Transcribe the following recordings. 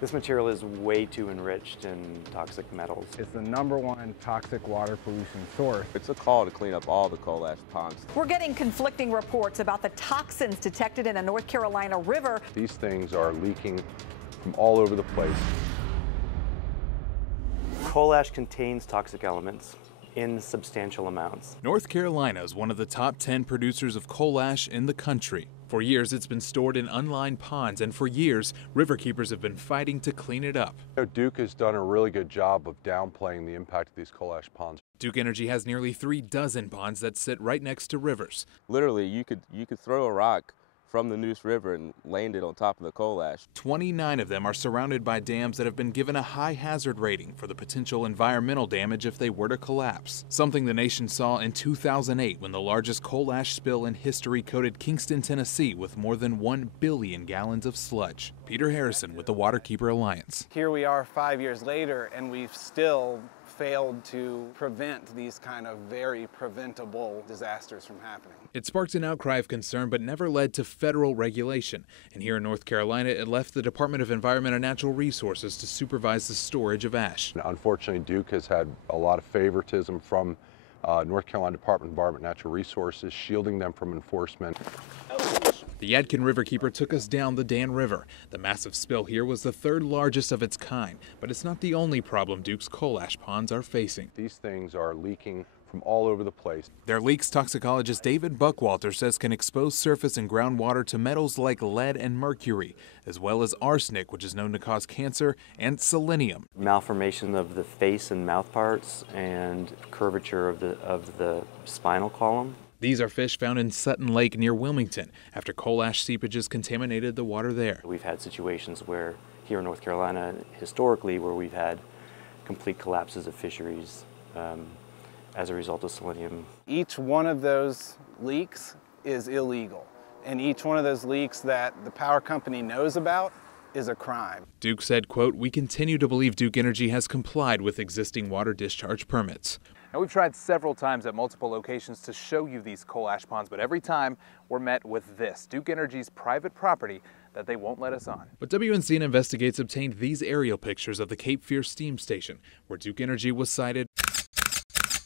This material is way too enriched in toxic metals. It's the #1 toxic water pollution source. It's a call to clean up all the coal ash ponds. We're getting conflicting reports about the toxins detected in a North Carolina river. These things are leaking from all over the place. Coal ash contains toxic elements in substantial amounts. North Carolina is one of the top 10 producers of coal ash in the country. For years, it's been stored in unlined ponds, and for years, riverkeepers have been fighting to clean it up. Duke has done a really good job of downplaying the impact of these coal ash ponds. Duke Energy has nearly 3 dozen ponds that sit right next to rivers. Literally, you could throw a rock from the Neuse River and land it on top of the coal ash. 29 of them are surrounded by dams that have been given a high hazard rating for the potential environmental damage if they were to collapse. Something the nation saw in 2008 when the largest coal ash spill in history coated Kingston, Tennessee with more than 1 billion gallons of sludge. Peter Harrison with the Waterkeeper Alliance. Here we are 5 years later, and we've still failed to prevent these kind of very preventable disasters from happening. It sparked an outcry of concern but never led to federal regulation. And here in North Carolina, it left the Department of Environment and Natural Resources to supervise the storage of ash. Unfortunately, Duke has had a lot of favoritism from North Carolina Department of Environment and Natural Resources, shielding them from enforcement. The Yadkin Riverkeeper took us down the Dan River. The massive spill here was the 3rd largest of its kind, but it's not the only problem Duke's coal ash ponds are facing. These things are leaking from all over the place. Their leaks, toxicologist David Buckwalter says, can expose surface and groundwater to metals like lead and mercury, as well as arsenic, which is known to cause cancer, and selenium. Malformation of the face and mouth parts and curvature of the spinal column. These are fish found in Sutton Lake near Wilmington after coal ash seepages contaminated the water there. We've had situations where, here in North Carolina, historically, where we've had complete collapses of fisheries as a result of selenium. Each one of those leaks is illegal, and each one of those leaks that the power company knows about is a crime. Duke said, quote, "We continue to believe Duke Energy has complied with existing water discharge permits." Now, we've tried several times at multiple locations to show you these coal ash ponds, but every time we're met with this, Duke Energy's private property that they won't let us on. But WNCN Investigates obtained these aerial pictures of the Cape Fear steam station, where Duke Energy was cited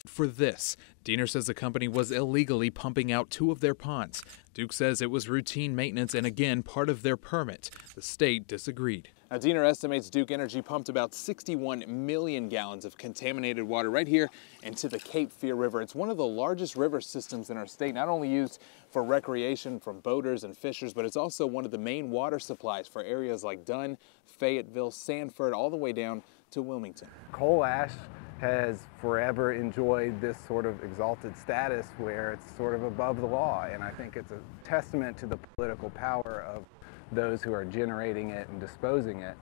for this. Diener says the company was illegally pumping out 2 of their ponds. Duke says it was routine maintenance and, again, part of their permit. The state disagreed. Now, Diener estimates Duke Energy pumped about 61 million gallons of contaminated water right here into the Cape Fear River. It's one of the largest river systems in our state, not only used for recreation from boaters and fishers, but it's also one of the main water supplies for areas like Dunn, Fayetteville, Sanford, all the way down to Wilmington. Coal ash has forever enjoyed this sort of exalted status where it's sort of above the law, and I think it's a testament to the political power of those who are generating it and disposing it.